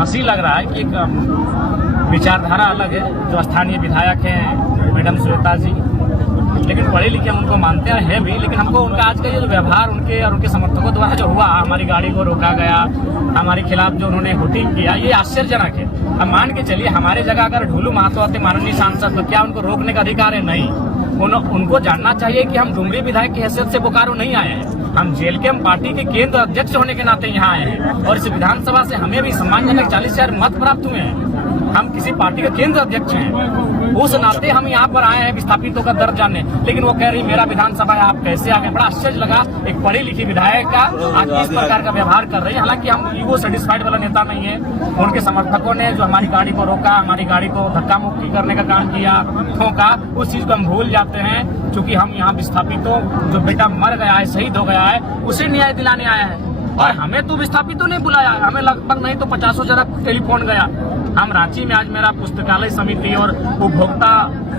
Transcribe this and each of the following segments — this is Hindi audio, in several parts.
हंसी लग रहा है कि एक विचारधारा अलग है। जो स्थानीय विधायक हैं मैडम श्वेता जी, लेकिन पढ़े लिखे हम उनको मानते हैं भी, लेकिन हमको उनका आज का ये जो व्यवहार उनके और उनके समर्थकों द्वारा जो हुआ, हमारी गाड़ी को रोका गया, हमारे खिलाफ जो उन्होंने वोटिंग किया, ये आश्चर्यजनक है। अब मान के चलिए हमारे जगह अगर ढूलू महतो आते माननीय सांसद, तो क्या उनको रोकने का अधिकार है? नहीं। उनको जानना चाहिए कि हम डुमरी विधायक की हैसियत से बोकारो नहीं आए हैं, हम जेल के हम पार्टी के केंद्र अध्यक्ष होने के नाते यहाँ आए हैं, और इस विधानसभा से हमें भी सम्मानजनक 40,000 मत प्राप्त हुए हैं। हम किसी पार्टी के केंद्र अध्यक्ष हैं, उस नाते हम यहाँ पर आए हैं विस्थापितों का दर्द जानने। लेकिन वो कह रही मेरा विधानसभा है, आप कैसे आ गए? बड़ा आश्चर्य लगा एक पढ़ी लिखी विधायक का आज इस प्रकार का व्यवहार कर रही है। हालांकि हम ईगो सेटिस्फाइड वाला नेता नहीं है। उनके समर्थकों ने जो हमारी गाड़ी को रोका, हमारी गाड़ी को धक्का मुक्की करने का काम किया, ठोका, उस चीज को हम भूल जाते हैं। चूंकि हम यहाँ विस्थापितों, जो बेटा मर गया है, शहीद हो गया है, उसे न्याय दिलाने आए हैं। और हमें तो विस्थापितों ने बुलाया, हमें लगभग नहीं तो 50 जगह टेलीफोन गया। हम रांची में आज मेरा पुस्तकालय समिति और उपभोक्ता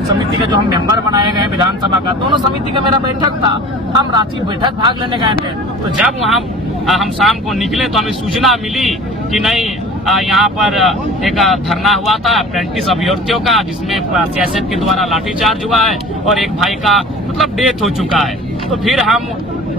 समिति का जो हम मेंबर बनाए गए विधानसभा का, दोनों समिति का मेरा बैठक था। हम रांची बैठक भाग लेने गए थे, तो जब वहाँ हम शाम को निकले तो हमें सूचना मिली कि नहीं, यहाँ पर एक धरना हुआ था अप्रेंटिस अभ्यर्थियों का, जिसमें सीएसएफ के द्वारा लाठीचार्ज हुआ है और एक भाई का मतलब डेथ हो चुका है। तो फिर हम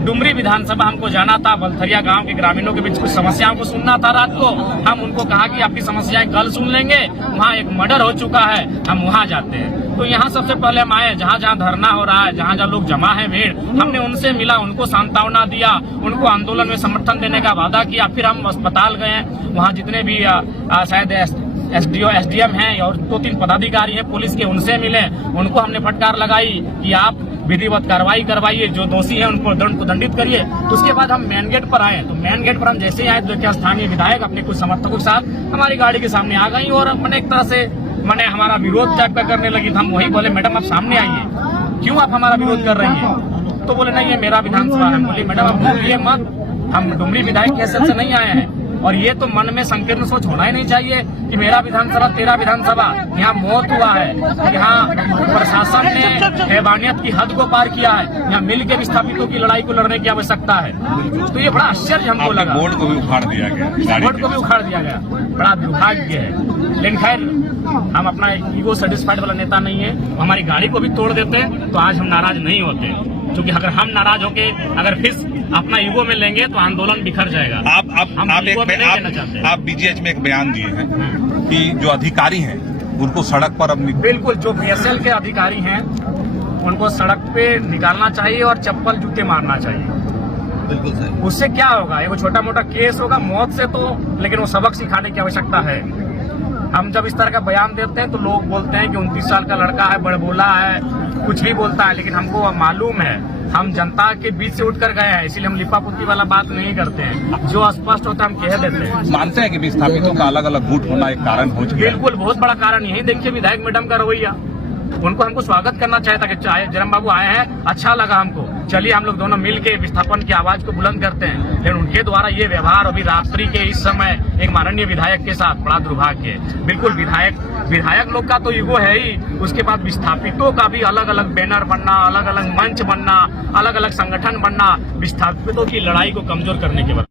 डुमरी विधानसभा हमको जाना था, बलथरिया गांव के ग्रामीणों के बीच कुछ समस्याओं को सुनना था रात को। हम उनको कहा कि आपकी समस्याएं कल सुन लेंगे, वहाँ एक मर्डर हो चुका है, हम वहाँ जाते हैं। तो यहाँ सबसे पहले हम आए, जहाँ जहाँ धरना हो रहा है, जहाँ जहाँ लोग जमा है भीड़, हमने उनसे मिला, उनको सांत्वना दिया, उनको आंदोलन में समर्थन देने का वादा किया। फिर हम अस्पताल गए, वहाँ जितने भी शायद एसडीओ एसडीएम हैं और 2-3 पदाधिकारी हैं पुलिस के, उनसे मिले, उनको हमने फटकार लगाई कि आप विधिवत कार्रवाई करवाइए, जो दोषी है उनको दंडित करिए। तो उसके बाद हम मेन गेट पर आए, तो मेन गेट पर हम जैसे ही आए तो क्या स्थानीय विधायक अपने कुछ समर्थकों के साथ हमारी गाड़ी के सामने आ गई और मैंने एक तरह से हमारा विरोध टाइप का करने लगी। हम वही बोले मैडम आप सामने आइए, क्यों आप हमारा विरोध कर रही हैं? तो बोले नहीं ये मेरा विधानसभा है। बोली मैडम आप बोलिए मत, हम डुमरी विधायक की हैसियत से नहीं आए हैं। और ये तो मन में संकीर्ण सोच होना ही नहीं चाहिए कि मेरा विधानसभा तेरा विधानसभा। यहाँ मौत हुआ है, यहाँ प्रशासन ने हैवानियत की हद को पार किया है, यहाँ मिल के विस्थापितों की लड़ाई को लड़ने की आवश्यकता है। तो ये बड़ा आश्चर्य हमको लगा। बोर्ड को भी उखाड़ दिया गया, बोर्ड को भी उखाड़ दिया गया, बड़ा दुर्भाग्य है। लेकिन खैर हम अपना ईगो सेटिस्फाइड वाला नेता नहीं है, हमारी गाड़ी को भी तोड़ देते तो आज हम नाराज नहीं होते। क्योंकि अगर हम नाराज होके अगर फिर अपना ईगो में लेंगे तो आंदोलन बिखर जाएगा। आप बीजीएच में एक बयान दिए हैं कि जो अधिकारी हैं उनको सड़क पर अब बिल्कुल जो बीएसएल के अधिकारी हैं उनको सड़क पे निकालना चाहिए और चप्पल जूते मारना चाहिए। बिल्कुल सही। उससे क्या होगा? एक छोटा मोटा केस होगा मौत से, तो लेकिन वो सबक सिखाने की आवश्यकता है। हम जब इस तरह का बयान देते हैं तो लोग बोलते हैं कि 29 साल का लड़का है, बड़बोला है, कुछ भी बोलता है। लेकिन हमको मालूम है, हम जनता के बीच से उठकर गए हैं, इसलिए हम लिपापुती वाला बात नहीं करते हैं। जो स्पष्ट होता है हम कह देते हैं। मानते हैं कि विस्थापितों का अलग अलग गुट होना एक कारण हो चुका है? बिल्कुल, बहुत बड़ा कारण यही देखिए विधायक मैडम का रवैया। उनको हमको स्वागत करना चाहिए था कि चाहे जरम बाबू आए हैं, अच्छा लगा हमको, चलिए हम लोग दोनों मिल के विस्थापन की आवाज को बुलंद करते हैं। लेकिन उनके द्वारा ये व्यवहार अभी रात्रि के इस समय एक माननीय विधायक के साथ बड़ा दुर्भाग्य है। बिल्कुल विधायक लोग का तो ईगो है ही, उसके बाद विस्थापितों का भी अलग अलग बैनर बनना, अलग अलग मंच बनना, अलग अलग संगठन बनना, विस्थापितों की लड़ाई को कमजोर करने के बाद